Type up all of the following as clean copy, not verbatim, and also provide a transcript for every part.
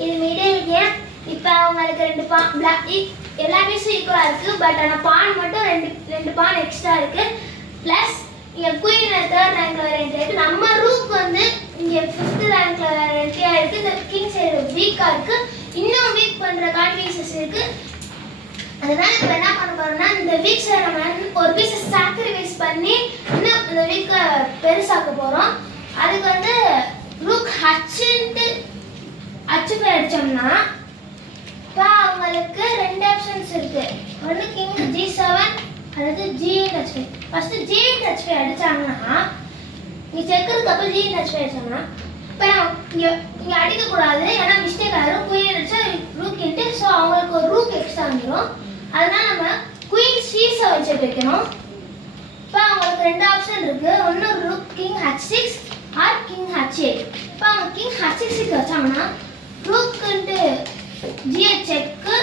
இது middle game. இப்போ அவங்களுக்கு 2 பான் எல்லா பீஸும் ஈக்குவலாக இருக்குது. பட் ஆனால் பான் மட்டும் ரெண்டு பான் எக்ஸ்ட்ரா இருக்குது. ப்ளஸ் இங்கே குயின் 3rd ரேங்க்ல வேறு என்ட்ரி இருக்குது. நம்ம ரூக் வந்து இங்கே 5th ரேங்க்ல வேறு என்ட்ரியாக இருக்குது. இந்த கிங் சைடு வீக்காக இருக்குது. இன்னும் வீக் பண்ணுற கான்ஃபிகரேஷன்ஸ் இருக்குது. அதனால இப்போ என்ன பண்ண போகிறோம்னா இந்த வீக்ஸை நம்ம ஒரு பீஸை சாக்ரிஃபைஸ் பண்ணி இன்னும் இந்த வீக்கை பெருசாக்க போகிறோம். அதுக்கு வந்து ரூக் ஹச்சுன்ட்டு ஹச்சு அடித்தோம்னா இப்போ அவங்களுக்கு 2 ஆப்ஷன்ஸ் இருக்குது. ஒன்று கிங் G7 அல்லது G8 H5. First G8 H5 அடித்தாங்கன்னா இங்கே செக்கருக்கு அப்புறம் G8 H5 அடித்தாங்கன்னா இப்போ நம்ம இங்கே அடிக்கக்கூடாது. ஏன்னா மிஸ்டேக் ஆகிடும். குயின் அடித்தா ரூக் இன்ட்டு. ஸோ அவங்களுக்கு ஒரு ரூக் எக்ஸ்ட்ரா வந்துடும். அதனால நம்ம குயின் C7 செக் வைக்கணும். இப்போ அவங்களுக்கு 2 ஆப்ஷன் இருக்குது. ஒன்று rook king H6 R king H8. இப்போ அவங்க கிங் H6 வச்சாங்கன்னா ரூக்குன்ட்டு G8 செக்கு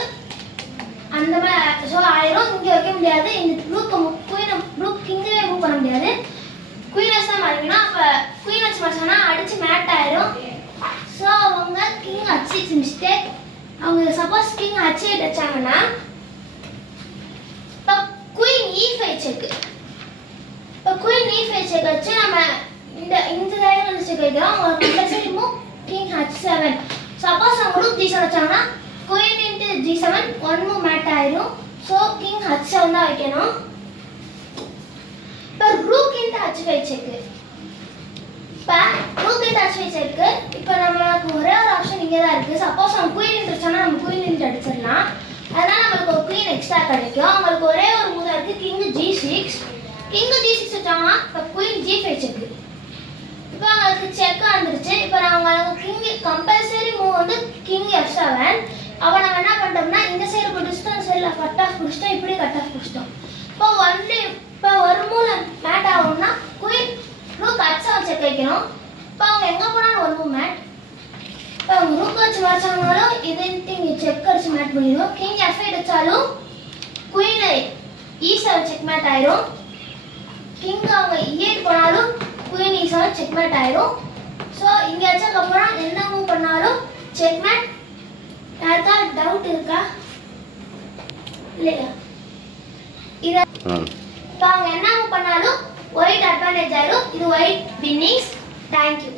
அந்த மாதிரி ஸோ ஆயிரும். இங்கே வைக்க முடியாது. இந்த ரூக் கிங்கவே மூவ் பண்ண முடியாது. குயின் வச்சு தான் மாறிக்கணும். அப்போ குயின் வச்சு மாறிச்சோன்னா அடித்து மேட் ஆயிரும். ஸோ அவங்க கிங் H6 மிஸ்டேக். அவங்க சப்போஸ் கிங் H8 வச்சாங்கன்னா இப்போ குயின் E5 செக்கு. இப்போ குயின் E5 செக் வச்சு நம்ம இந்த டைரக்ஷன் செக் வைக்கிறோம். அவங்க compulsory move king H7. Suppose அவங்க ரூக் G7 வச்சாங்கன்னா queen into G7 1 move mate ஆயிரும். ஸோ கிங் H7 தான் வைக்கணும். இப்போ ரூக் இன்ட்டு H5 செக்கு. இப்போ ரூக் இன்ட்டு H5 செக்கு. இப்போ நம்மளுக்கு ஒரே ஒரு ஆப்ஷன் இங்கே தான் இருக்குது. சப்போஸ் அவங்க குயின் இன்ட்டு வச்சாங்கன்னா நம்ம குயின் இன்ட்டு அடிச்சிடலாம். அதனால் நம்மளுக்கு ஒரு குயின் எக்ஸ்ட்ரா கிடைக்கும். அவங்களுக்கு ஒரே ஒரு மூவ் இருக்குது கிங் G6. கிங் G6 வச்சாங்கன்னா இப்போ குயின் G5 செக்கு. இப்போ அவங்களுக்கு செக் வந்துருச்சு. இப்போ அவங்களுக்கு கிங் கம்பல்சரி மூவ் வந்து கிங் F7. அப்போ நம்ம என்ன பண்ணிட்டோம்னா இந்த சைடு பிடிச்சிட்டோம், இந்த சைடில் கட் ஆஃப் பிடிச்சிட்டோம், இப்படி கட் ஆஃப் பிடிச்சிட்டோம். இப்போ ஒரு மூணு மேட் ஆகும்னா குயின் ரூக் H7 செக் வைக்கணும். இப்போ அவங்க எங்கே போனாலும் ஒரு மூவ் மேட். இப்போ அவங்க ரூக் வச்சு வச்சாங்கனாலும் இதுன்ட்டு இங்கே செக் அடிச்சு மேட் பண்ணிடும். கிங் F8 வச்சாலும் குயின் E7 செக் மேட் ஆயிரும். கிங் அவங்க E8 போனாலும் குயின் E7 செக் மேட் ஆயிரும். ஸோ இங்கே வச்சதுக்கப்புறம் என்ன மூவ் பண்ணாலும் செக் மேட். யாருக்கா டவுட் இருக்கா? இல்லையா? இதை இப்போ அவங்க என்ன மூவ் பண்ணாலும் ஒயிட் அட்வான்டேஜ் ஆயிரும். இது ஒயிட் வின்னிங்ஸ். தேங்க்யூ.